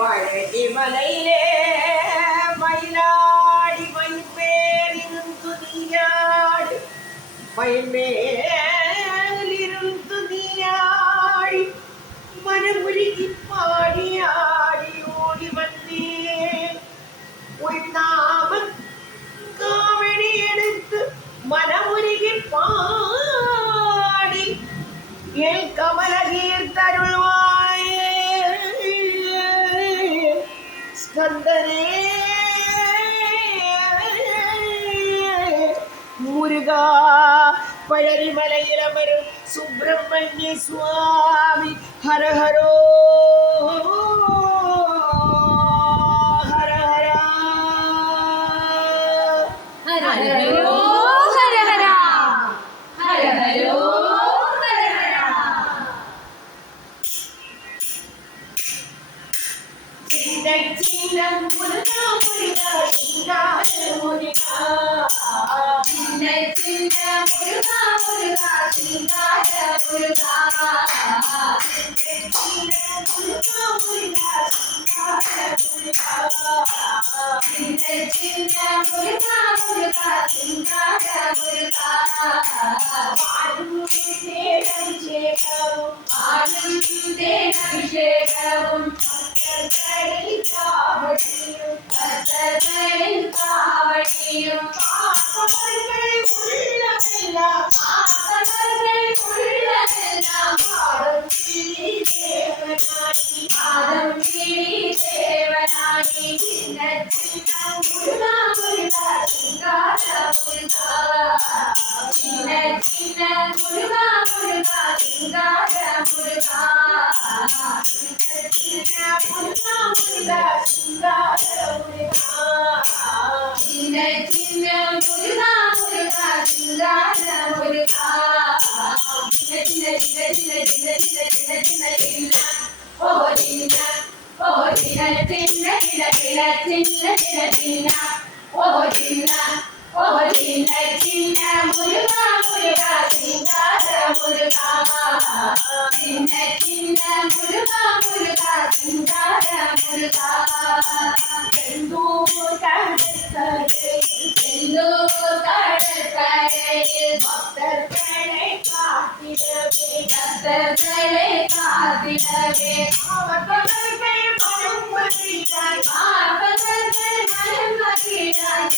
பழனி மலையிலே மயிலாடி மயில்மேலிருந்து துதியாடி மயில்மேலிருந்து துதியாடி மனமுருகி பாடி ஆடி ஓடி வந்தேன் உள்நாம காவடி எடுத்து மனமுருகி பாடி என் கமலகீர் தருள்வாயே ஸ்கந்தனே முருகா பழனிமலையில் அமரும் சுப்பிரமணிய சுவாமி ஹர ஹரோ ஹர ஹரா ஹர ஹரோ ஹர ஹரா ஹர ஹரோ ஹர ஹரா சின்ன சின்ன முருகா முருகா சிங்கார முருகா சின்ன சின்ன முருகா முருகா சிங்கார முருகா சின்ன முருகா முருகா சிங்கார முருகா சின்ன சின்ன முருகா முருகா சிங்கார முருகா ஆடும் தேனபிஷேகமும் ஆளும் தேனபிஷேகமும் பக்தர்களின் காவடியும் பக்தர்களின் காவடியும் பார்ப்பவர்கள் உள்ளமெல்லாம் ஆசவர்கள் உள்ளமெல்லாம் பாடும் கிளி தேவனாகி பாதம் கிளி தேவனாகி சின்ன சின்ன முருகா முருகா சிங்கார முருகா சின்ன சின்ன முருகா முருகா சிங்கார முருகா சின்ன முருகா முருகா சிங்கார முருகா சின்ன சின்ன முருகா முருகா சிங்கார முருகா சின்ன சின்ன சின்ன சின்ன சின்ன சின்ன சின்ன சின்ன சின்ன ஓ சின்ன ஓ சின்ன சின்ன சின்ன சின்ன சின்ன சின்ன சின்ன ஓ சின்ன ஓ சின்ன சின்ன முருகா முருகா சிங்கார முருகா சின்ன சின்ன முருகா முருகா சிங்கார முருகா செந்தூர் கடற்கரையில் செந்தூர் கடற்கரையில் பக்தர்களை காத்திடவே பக்தர்களை காத்திடவே பார்ப்பவர்கள் மனம் மகிழாய் பார்ப்பவர்கள் மனம் மகிழாய்